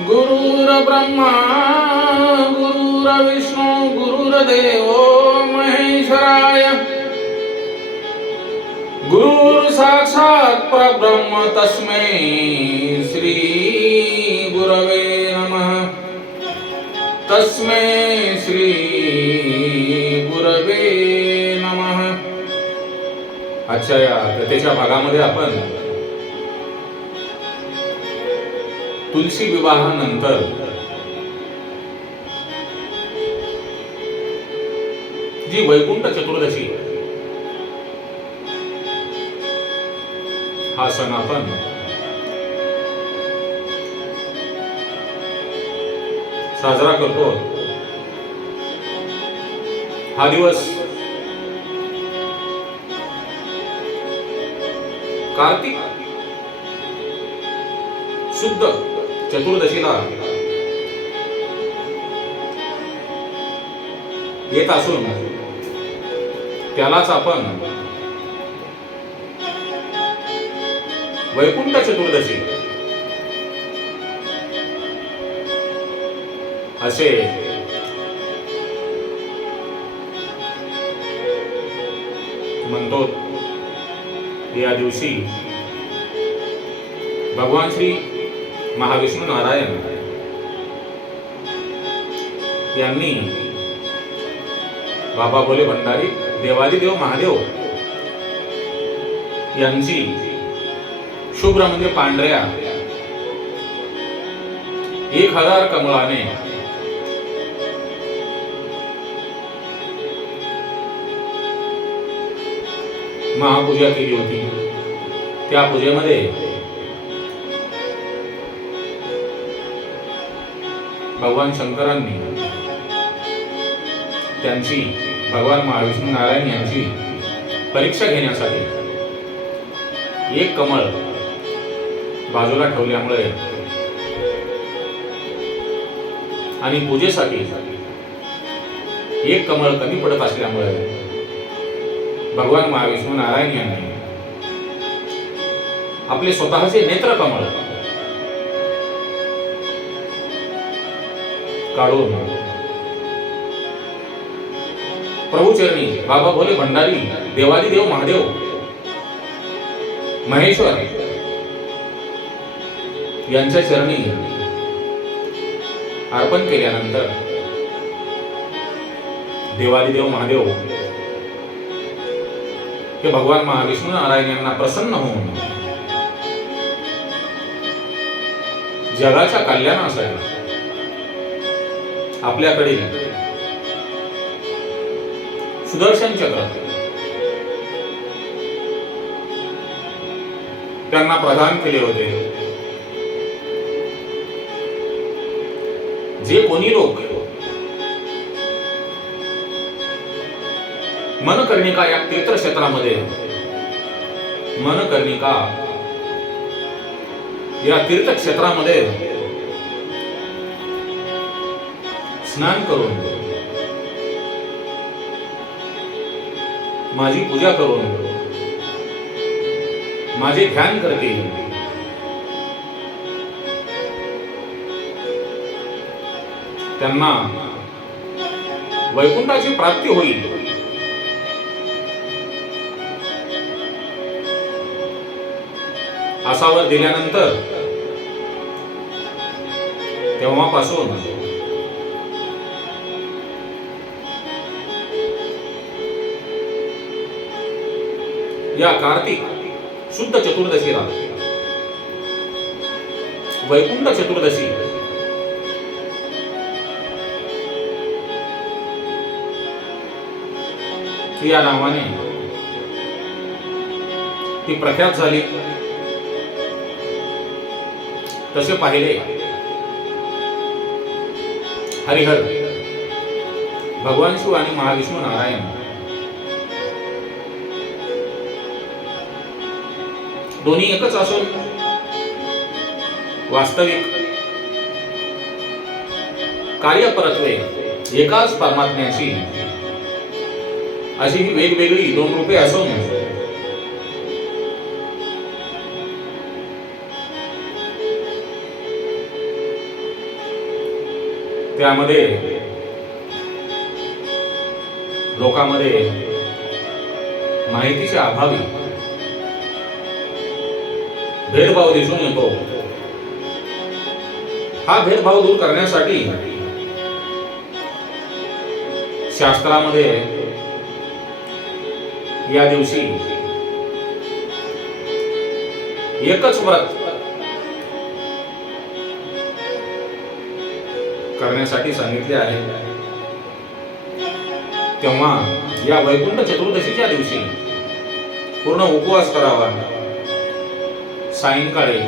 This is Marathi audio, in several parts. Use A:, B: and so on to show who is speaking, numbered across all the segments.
A: गुरुर्ब्रह्मा गुरुर्विष्णू गुरुर्देवो महेश्वराय। गुरुर् साक्षात परब्रह्म तस्मै श्री गुरवे नमः। तस्मै श्री गुरवे नमः। आजच्या या कथेच्या भागामध्ये आपण तुलसी विवाहानंतर जी वैकुंठ चतुर्दशी हा सण आपण साजरा करतो. हा दिवस कार्तिक शुद्ध चतुर्दशीला येत असून त्यालाच आपण वैकुंठ चतुर्दशी असे म्हणतो या दिवशी भगवान श्री महाविष्णू नारायण यांनी बाबा भोले भंडारी देवादिदेव महादेव यांची शुभ्र म्हणजे पांढऱ्या एक हजार कमळाने महापूजा केली होती. त्या पूजेमध्ये भगवान शंकरांनी त्यांची भगवान महाविष्णू नारायण यांची परीक्षा घेण्यासाठी एक कमळ बाजूला ठेवल्यामुळे आणि पूजेसाठी एक कमळ कमी पडत असल्यामुळे भगवान महाविष्णू नारायण यांनी आपले स्वतःचे नेत्र कमळ काढून हो. प्रभूचरणी बाबा भोले भंडारी देवादी देव महादेव. महेश्वर यांच्या चरणी अर्पण केल्यानंतर देवादिदेव महादेव हे भगवान महाविष्णू नारायण यांना प्रसन्न होऊन जगाच्या कल्याणासाठी आपल्याकडे सुदर्शन चक्र. त्यांना प्रदान केले होते. जे कोणी लोक मनकर्णिका या तीर्थक्षेत्रामध्ये मनकर्णिका या तीर्थक्षेत्रामध्ये स्नान करून माझी पूजा करून माझे ध्यान करते. त्यांना वैकुंठाची प्राप्ती होईल. आसावर दिल्यानंतर तेव्हापासून या कार्तिक शुद्ध चतुर्दशीला वैकुंठ चतुर्दशी. या नावाने ती प्रख्यात झाली. तसे पाहिले हरिहर भगवान शिव आणि महाविष्णू नारायण. दोन्ही एकच असून वास्तविक कार्यपरत्वे एकाच परमात्म्याची अशी ही वेगवेगळी दोन रूपे असून त्यामध्ये लोकांमध्ये माहितीच्या अभावी भेदभाव दिसून येतो. हा भेदभाव दूर करण्यासाठी शास्त्रामध्ये या दिवशी एकच व्रत करण्यासाठी सांगितले आहे. तेव्हा या वैकुंठ चतुर्दशीच्या दिवशी पूर्ण उपवास करावा. सायंकाळी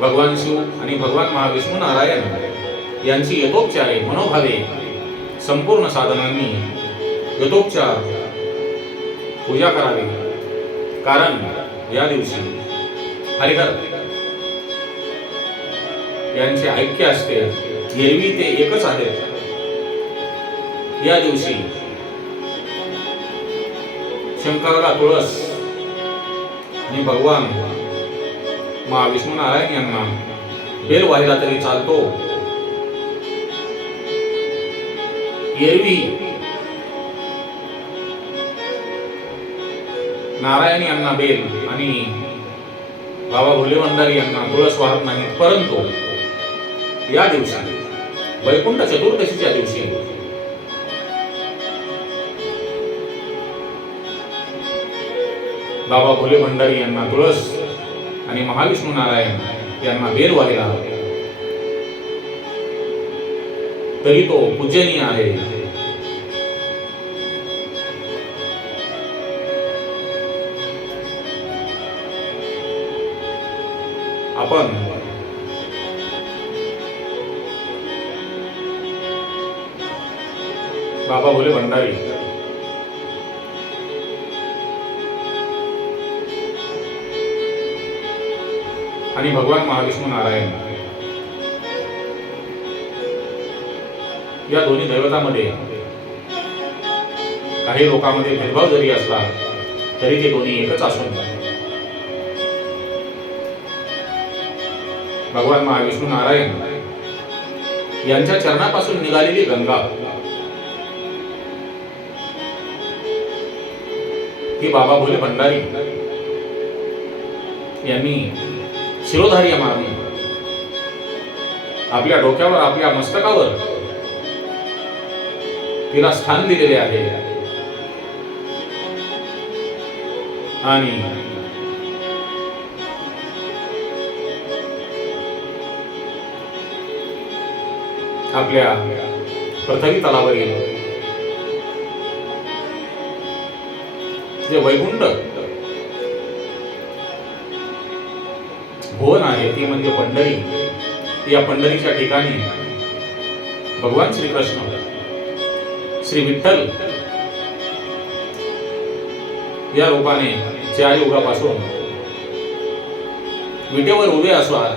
A: भगवान शिव आणि भगवान महाविष्णू नारायण यांची यथोपचारे मनोभावे संपूर्ण साधनांनी यथोपचार पूजा करावी. कारण या दिवशी हरिहर यांचे ऐक्य असते एरवी ते एकच आहेत या दिवशी शंकराला तुळस आणि भगवान महाविष्णू नारायण यांना बेल व्हायला तरी चालतो. एरवी नारायण यांना बेल आणि बाबा भोले भंडारी यांना तुळस वाहत नाहीत परंतु या दिवशी वैकुंठ चतुर्दशीच्या दिवशी बाबा भोले भंडारी यांना तुळस आणि महाविष्णू नारायण यांना बेल व्हायला तरी तो पूजनीय आहे. आपण बाबा भोले भंडारी आणि भगवान महाविष्णू नारायण. या दोन्ही दैवतामध्ये काही लोकांमध्ये भेदभाव जरी असला तरी ते दोन्ही एकच असून भगवान महाविष्णू नारायण यांच्या चरणापासून निघालेली गंगा ही बाबा भोले भंडारी यांनी शिरोधार्य मारली आपल्या डोक्यावर आपल्या मस्तकावर तिला स्थान दिलेले आहे. आणि आपल्या पृथ्वी तलावरील जे वैकुंठ भुवन आहे ती म्हणजे पंढरी? या पंढरीच्या ठिकाणी भगवान श्रीकृष्ण. श्री विठ्ठल. या रूपाने चार युगापासून विटेवर उभे असणार.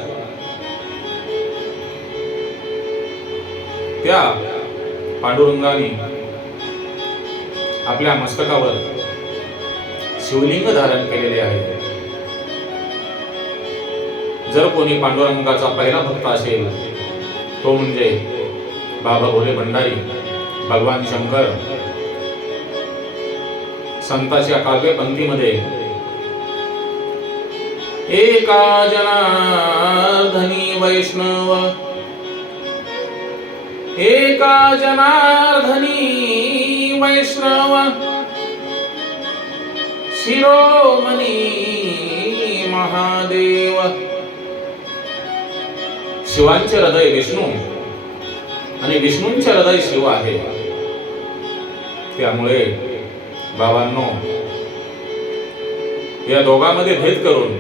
A: त्या पांडुरंगाने आपल्या मस्तकावर शिवलिंग धारण केलेले आहे. जर कोणी पांडुरंगाचा पहिला भक्त असेल तो म्हणजे बाबा भोले भंडारी भगवान शंकर. संताच्या काव्य पंक्तीमध्ये एका जनार्दनी वैष्णव एका जनार्दनी वैष्णव शिरोमणी महादेव. शिवांचे हृदय विष्णू. आणि विष्णूंचे हृदय शिव आहे. त्यामुळे बाबांनो या दोघांमध्ये भेद करून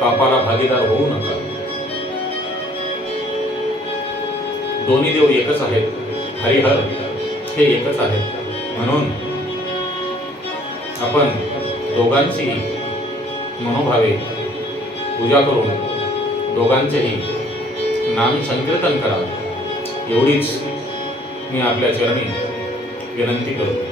A: पापाला भागीदार होऊ नका. दोन्ही देव एकच आहेत. हरिहर हे एकच आहेत. म्हणून आपण दोघांची मनोभावे पूजा करून दोघांचेही नाम संकीर्तन करा एवढीच मी आपल्या चरणी विनंती करतो.